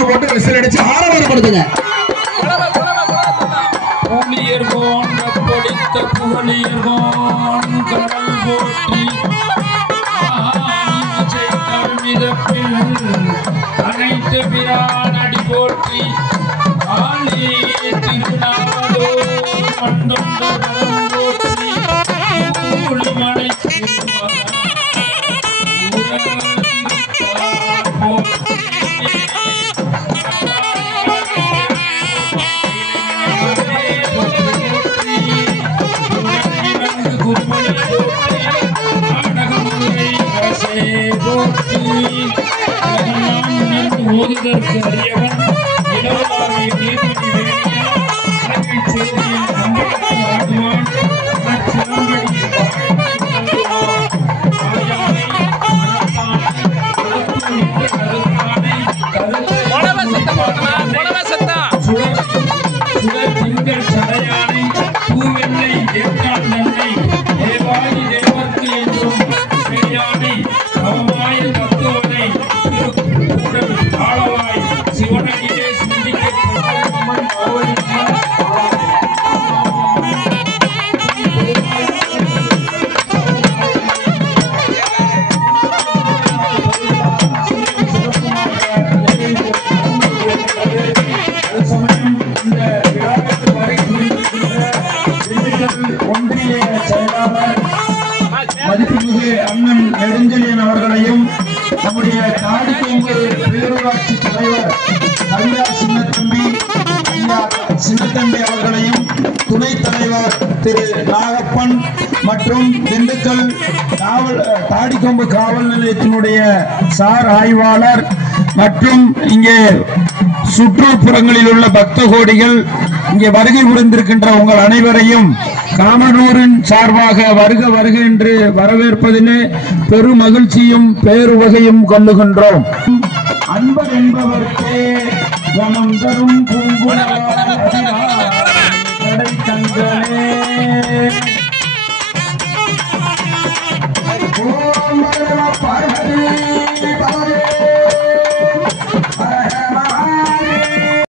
போட்டு விசில் அடிச்சு ஆரவாரப்படுத்துங்க. பொடித்த புகழியர்கோன் கடல் போற்றி அனைத்து பிரானடி போற்றி ஆலே திருநாளோ மண்டொன்று கடல் போற்றி மலை ஓதுதற்கு அறியவன் இளவலாவிய நீதிபதி வேணியன் அழகை செய்தியில் கம்பளத்து ஆடுவான் சிலம்படியில் சுடர் திங்கள் சடையானை பூவெல்லை ஏற்றான் நன்னை தேவாதி தேவர்க்கு என்றும் ஸ்ரீயானை அவமாயில் தத்துவனை ஆளவாய் சிவனடியே சிந்திக்க ஒன்றிய செயலாளர் மதிப்புமிகு அண்ணன் நெடுஞ்செழியன் அவர்களையும் நம்முடைய தாடிக்கொம்பு பேரூராட்சி தலைவர் ஐயா சின்னத்தம்பி அவர்களையும் துணைத் தலைவர் திரு நாகப்பன் மற்றும் திண்டுக்கல் தாடிக்கொம்பு காவல் நிலையத்தினுடைய சார் ஆய்வாளர் மற்றும் இங்கே சுற்றுப்புறங்களில் உள்ள பக்த கோடிகள் இங்கே வருகை புரிந்திருக்கின்ற உங்கள் அனைவரையும் காமனூரின் சார்பாக வருக வருக என்று வரவேற்பதிலே பெரும் மகிழ்ச்சியும் பேருவகையும் கொள்ளுகின்றோம். அன்பர் என்பவர்க்கே கமம் தரும் பூங்குழலார்